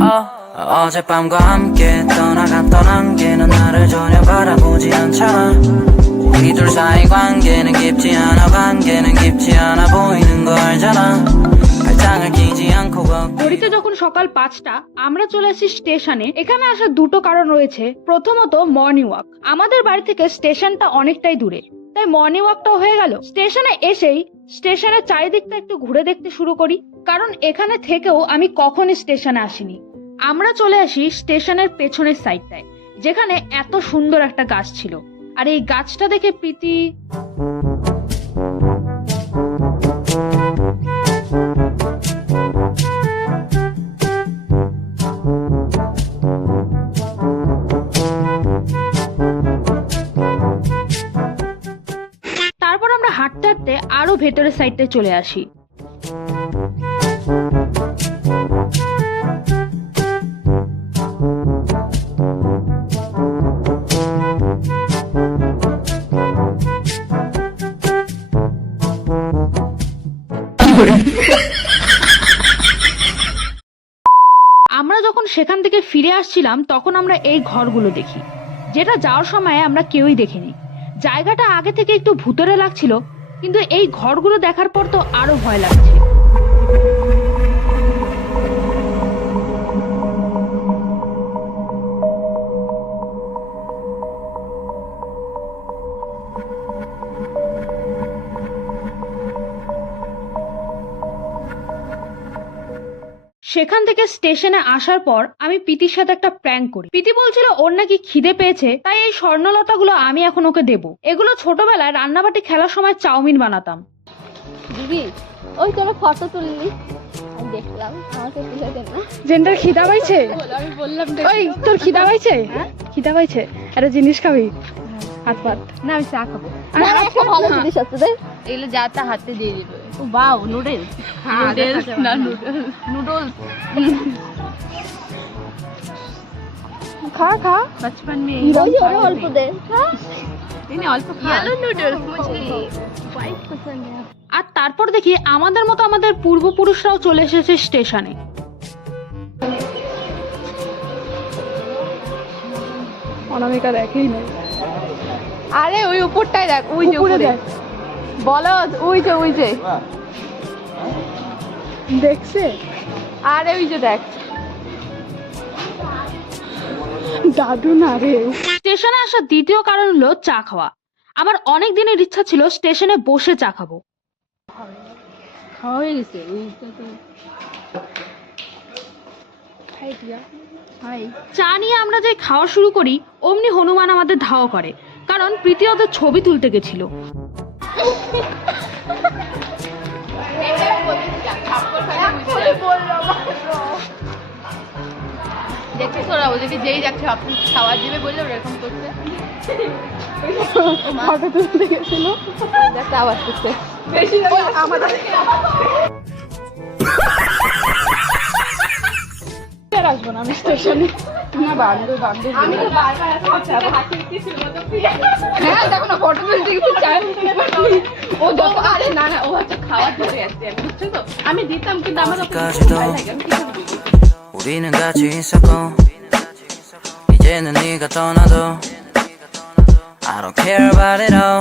어젯밤과 함께 떠나갔던 안개는 나를 전혀 바라보지 않잖아. 우리 둘 사이 관계는 깊지 않아. 관계는 깊지 않아 보이는 거 알잖아. 발장을 끼지 않고 ঘড়িতে যখন সকাল 5টা আমরা চলে আসি স্টেশনে। এখানে আসার দুটো কারণ রয়েছে। প্রথমত মর্নিং ওয়াক, আমাদের বাড়ি থেকে স্টেশনটা অনেকটাই দূরে, তাই মর্নিং ওয়াকটাও হয়ে গেল। স্টেশনে এসেই স্টেশনের চারিদিকটা একটু ঘুরে দেখতে শুরু করি, কারণ এখানে থেকেও আমি কখনই স্টেশনে আসিনি। আমরা চলে আসি স্টেশনের পেছনের সাইডটায়, যেখানে এত সুন্দর একটা গাছ ছিল। আর এই গাছটা দেখে প্রীতি তারপর আমরা হাঁটতে হাঁটতে আরো ভেতরের সাইডটায় চলে আসি। আমরা যখন সেখান থেকে ফিরে আসছিলাম তখন আমরা এই ঘরগুলো দেখি, যেটা যাওয়ার সময় আমরা কেউই দেখিনি। জায়গাটা আগে থেকে একটু ভূতেরে লাগছিল, কিন্তু এই ঘরগুলো দেখার পর তো আরো ভয় লাগছে। সেখান থেকে স্টেশনে আসার পর আমি প্রীতির সাথে একটা প্র্যাঙ্ক করি। প্রীতি বলছিল ওর নাকি খিদে পেয়েছে, তাই এই স্বর্ণলতাগুলো আমি এখন ওকে দেবো। এগুলো ছোটবেলায় রান্নাবাটি খেলার সময় চাউমিন বানাতাম। দিদি ওই তোরা ফটো তুললি, আমি দেখলাম, আমাকে তুলে দেন না। জেন্টার খিদা পাইছে? আমি বললাম ওই তোর খিদা পাইছে? খিদা পাইছে? একটা জিনিস খাবি? হাত পাত না, আমি চা খাবো। একটা ভালো জিনিস আছে রে, এগুলো যা তা হাতে দিয়ে দিবে। ও বাও, নুডলস। নুডলস না, নুডলস নুডলস খা খা। बचपन में ওই যে অল্প দে। হ্যাঁ नहीं অল্প খা। येलो नूडल्स मुझे वाइट पसंद है। আর তারপর দেখি আমাদের মতো আমাদের পূর্বপুরুষরাও চলে এসেছে স্টেশনে। অনামিকা দেখেই না। আরে ওই উপরটাই দেখ, ওই যে উপরে বলো, ওই যে দেখছে? আরে ওই যে দেখ, দাদু না রে। স্টেশনে আসার দ্বিতীয় কারণ হলো চা খাওয়া। আমার অনেক দিনের ইচ্ছা ছিল স্টেশনে বসে চা খাবো। খাওয়া হয়ে গেছে। চা নিয়ে আমরা যে খাওয়া শুরু করি, অমনি হনুমান আমাদের ধাওয়া করে, কারণ প্রীতি ওদের ছবি তুলতে গেছিল। দেখছিস ওরা ওদেরকে যেই যাচ্ছে আপনি খাওয়ার দিবে বললে এরকম করছে। ফটো তুলতে গেছিল, দেখতে আওয়াজ করছে। আসবো না আমি স্টেশনে। হ্যাঁ দেখো না, ফটো তুলতে গেছে চায় ও যত। আরে না না, ও হচ্ছে খাওয়ার দিতে আসছে, বুঝছো তো? আমি দিতাম কিন্তু আমার 우리는 같이 있었고 이제는 네가 떠나도 I don't care about it all.